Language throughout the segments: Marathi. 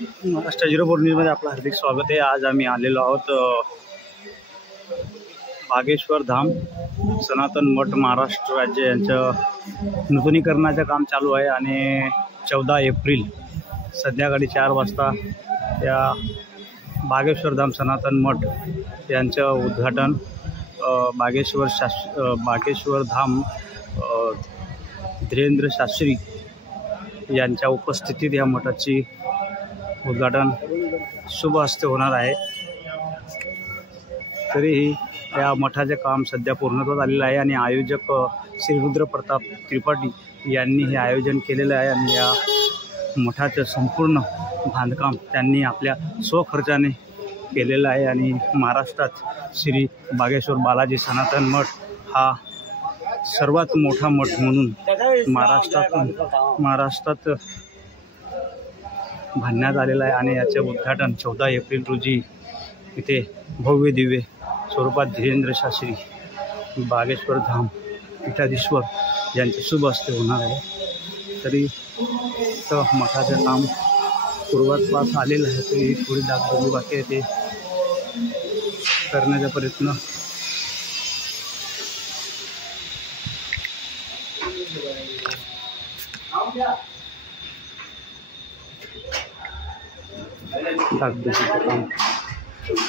महाराष्ट्र 04 न्यूजमध्ये आपलं हार्दिक स्वागत आहे। आज आम्ही आलेलो आहोत बागेश्वर धाम सनातन मठ महाराष्ट्र राज्य यांचं नूतनीकरणाचं काम चालू आहे आणि 14 एप्रिल संध्याकाळी 4 वाजता या बागेश्वर धाम सनातन मठ यांचं उद्घाटन बागेश्वर धाम धीरेंद्र शास्त्री यांच्या उपस्थितीत या मठाची उद्घाटन शुभ हस्ते होणार आहे। तरीही या मठाचे काम सध्या पूर्णत्वास आलेलं आहे आणि आयोजक श्री रुद्र प्रताप त्रिपाठी यांनी हे आयोजन केलेलं आहे आणि या मठाचं संपूर्ण बांधकाम त्यांनी आपल्या स्वखर्चाने केलेलं आहे आणि महाराष्ट्रात श्री बागेश्वर बालाजी सनातन मठ हा सर्वात मोठा मठ म्हणून महाराष्ट्रात बांधण्यात आलेला आहे आणि याचे उद्घाटन 14 एप्रिल रोजी इथे भव्य दिव्य स्वरूपात धीरेंद्र शास्त्री बागेश्वर धाम पीठाधीश्वर यांचे शुभ हस्ते होणार आहे। तरी तर मठाचे काम पूर्वापास आलेलं आहे, तरी थोडी डागडुजी बाकी आहे, ते करण्याचा प्रयत्न डागडुजीचं काम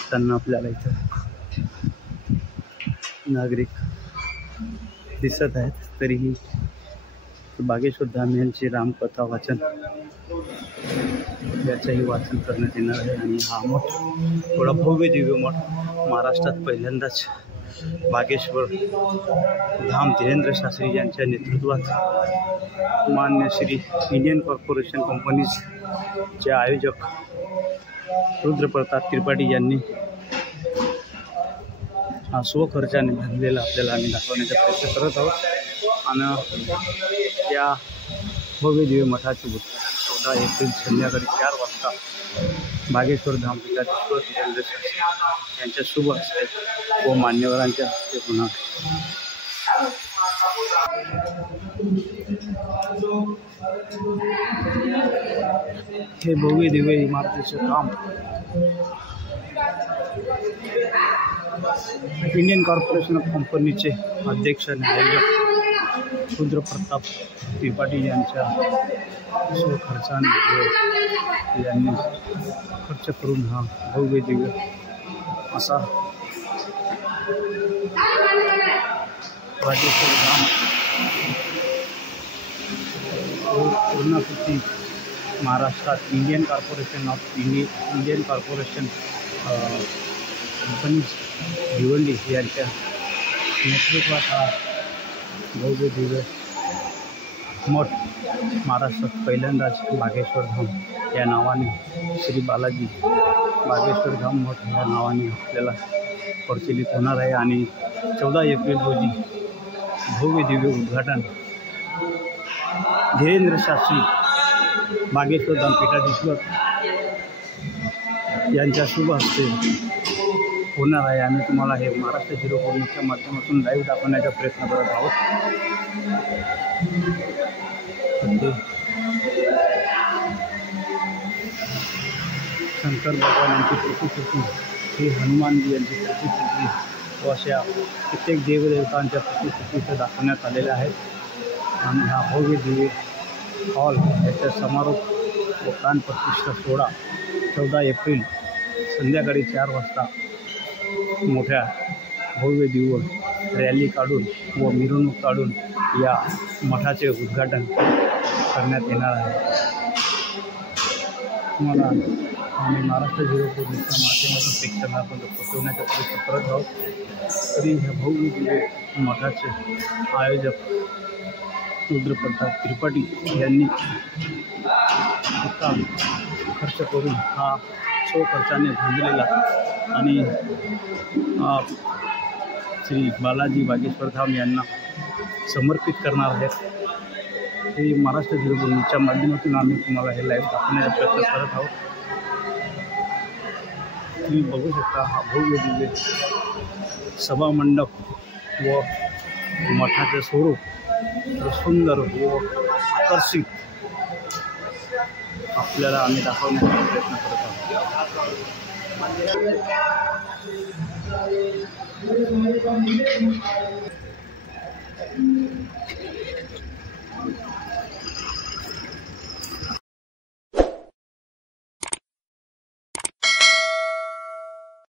त्यांना आपल्याला इथं नागरिक दिसत आहेत। तरीही बागेश्वर धाम यांची रामकथा वाचन याचंही वाचन करण्यात येणार आहे आणि हा मठ थोडा भव्य दिव्य मठ महाराष्ट्रात पहिल्यांदाच बागेश्वर धाम धीरेंद्र शास्त्री यांच्या नेतृत्वात मान्य श्री इंडियन कॉर्पोरेशन कंपनीजचे आयोजक रुद्र प्रताप त्रिपाठी यांनी हा स्वखर्चाने बांधलेला आपल्याला आम्ही दाखवण्याचा प्रयत्न करत आहोत आणि या भव्य दिव्य मठाचे उद्घाटन 14 एप्रिल संध्याकाळी 4 वाजता बागेश्वर धाम पीठाधीश्वर धीरेंद्र शास्त्री यांच्या शुभ हस्ते व मान्यवरांच्या हस्ते होणार। हे भव्य दिव्य इमारतीचे काम इंडियन कॉर्पोरेशन ऑफ कंपनीचे अध्यक्ष आणि आयोजक रुद्र प्रताप त्रिपाठी यांच्या स्वखर्चाने यांनी खर्च करून हा भव्य दिव्य असा बागेश्वर धाम पूर्णाकृती महाराष्ट्रात इंडियन कॉर्पोरेशन कंपनी भिवंडी यांच्या नेतृत्वात हा भव्य दिव्य मठ महाराष्ट्रात पहिल्यांदाच बागेश्वर धाम या नावाने श्री बालाजी बागेश्वर धाम मठ या नावाने आपल्याला प्रचलित होणार आहे आणि 14 एप्रिल रोजी भव्य दिव्य उद्घाटन धीरेंद्र शास्त्री बागेश्वर धाम पीठाधीश्वर यांच्या शुभ हस्ते होणार आहे। आम्ही तुम्हाला हे महाराष्ट्र 04 न्यूजच्या माध्यमातून लाईव्ह दाखवण्याचा प्रयत्न करत आहोत। शंकर भगवान यांची प्रतिकृती, श्री हनुमानजी यांची प्रतिकृती व अशा कित्येक देवदेवतांच्या प्रतिकृती इथं दाखवण्यात आलेल्या आहेत आणि हा भव्य दिव्य हॉल याचा समारोप व प्राणप्रतिष्ठा सोहळा 14 एप्रिल संध्याकाळी 4 वाजता मोठ्या भव्य दिव्य रॅली काढून व मिरवणूक काढून या मठाचे उद्घाटन करण्यात येणार आहे। तुम्हाला आम्ही महाराष्ट्र 04 न्यूजच्या माध्यमातून प्रेक्षकांपर्यंत पोहोचवण्याचा प्रयत्न करत आहोत। तरी ह्या भव्य दिव्य मठाचे आयोजक रुद्र प्रताप त्रिपाठी यांनी खर्च करून हा स्वखर्चाने बांधलेला आणि श्री बालाजी बागेश्वर धाम यांना समर्पित करणार आहेत। हे महाराष्ट्र 04 न्यूजच्या माध्यमातून आम्ही तुम्हाला हे लाईव्ह दाखवण्याचा प्रयत्न करत आहोत। तुम्ही बघू शकता हा भव्य दिव्य सभामंडप व मठाचे स्वरूप सुंदर व आकर्षित आपल्याला आम्ही दाखवण्याचा प्रयत्न करत आहोत.